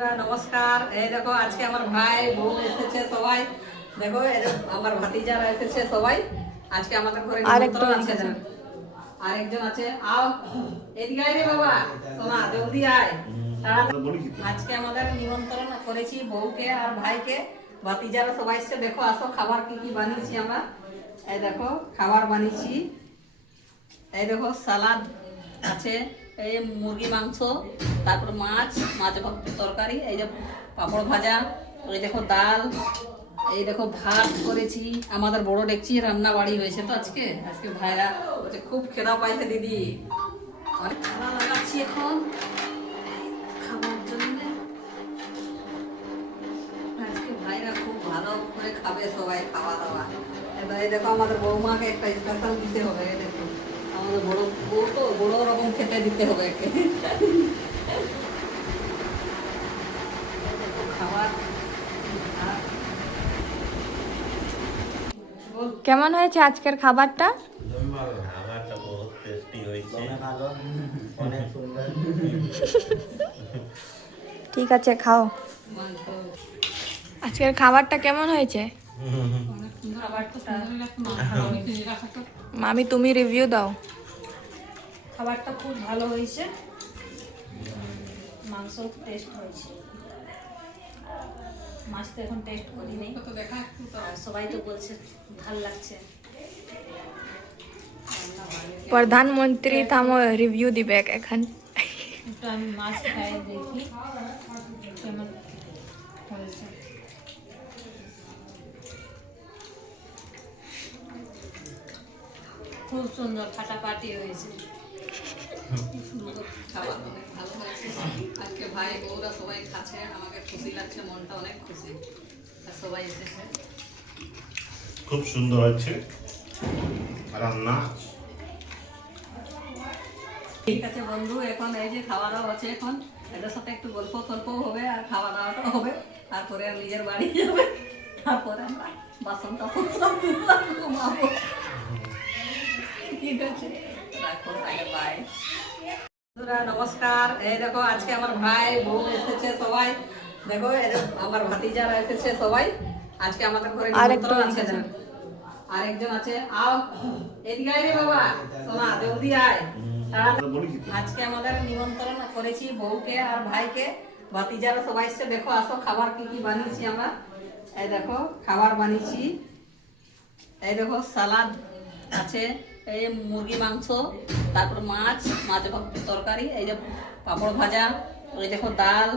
নমস্কার। এই দেখো আজকে আমার ভাই বউ এসেছে সবাই। দেখো আমার ভাতিজারা এসেছে সবাই। আজকে আমাদের ঘরে নিমন্ত্রণ আছে। আরেকজন আছে, আও এদিকে আয় রে বাবা, সোনা জলদি আয়। আজকে আমাদের নিমন্ত্রণ করেছি বউকে আর ভাইকে, ভাতিজারা সবাই এসে। দেখো আসো, খাবার কি কি বানিয়েছি আমরা। এই দেখো খাবার বানিয়েছি। এই দেখো সালাদ আছে, এই মুরগি মাংস, তারপর মাছ তরকারি, এই যে পাঁপড় ভাজা, এই দেখো ডাল, এই দেখো ভাত করেছি। আমাদের বড় ডেকচি রান্না বাড়ি হয়েছে তো আজকে। আজকে ভাইরা বলছে খুব খেদা পাইছে দিদি, অনেক খাওয়া লাগাচ্ছি এখন খাবার জন্য। আজকে ভাইরা খুব ভালো করে খাবে সবাই, খাওয়া দাওয়া। এবার এই দেখো আমাদের বৌমাকে একটা স্পেশাল দিতে হবে। এই দেখো আমাদের বড় বউ তো বড় রকম খেতে দিতে হবে একে। খাবার কেমন হয়েছে আজকের খাবারটা? খাবারটা বহুত টেস্টি হয়েছে। ঠিক আছে, খাও। আজকের খাবারটা কেমন হয়েছে? মামি তুমি রিভিউ দাও। খাবারটা খুব ভালো হয়েছে, মাংস টেস্ট হয়েছে, মাছ তো এখন টেস্ট করি নেই, আর সবাই তো বলছে ভাল লাগছে। প্রধানমন্ত্রী থামো রিভিউ দিবে এখন। একটু আমি মাছ খাই দেখি কেমন হয়েছে। খুব সুন্দর ফাটাফাটি হয়েছে। খাবার অনেক ভালো হয়েছে। আজকে ভাই বউরা সবাই খাচ্ছে, আমাকে খুশি লাগছে, মনটা অনেক খুশি। আর সবাই এসেছে। খুব সুন্দর হয়েছে রান্না। ঠিক আছে বন্ধু, এখন এই যে খাওয়া দাওয়া হচ্ছে, এখন এদের সাথে একটু গল্প টল্পও হবে আর খাওয়া দাওয়াটাও হবে। তারপরে আর নিজের বাড়ি যাবে, তারপরে আমরা বাসন টাসন সব ঘুমাবো। ঠিক আছে, রাখো, বাই। নমস্কার। এই দেখো আজকে আমার ভাই বউ এসেছে সবাই। দেখো আমার ভাতিজারা এসেছে সবাই। আজকে আমাদের ঘরে নিমন্ত্রণ আছে। আরেকজন আছে, আও এদিকে আয় রে বাবা, সোনা জলদি আয়। আজকে আমাদের নিমন্ত্রণ করেছি বউকে আর ভাইকে, ভাতিজারা সবাই এসে। দেখো আসো, খাবার কি কি বানিয়েছি আমরা। এই দেখো খাবার বানিয়েছি। এই দেখো সালাদ আছে, এই মুরগি মাংস, তারপর মাছ তরকারি, এই যে পাঁপড় ভাজা, এই দেখো ডাল,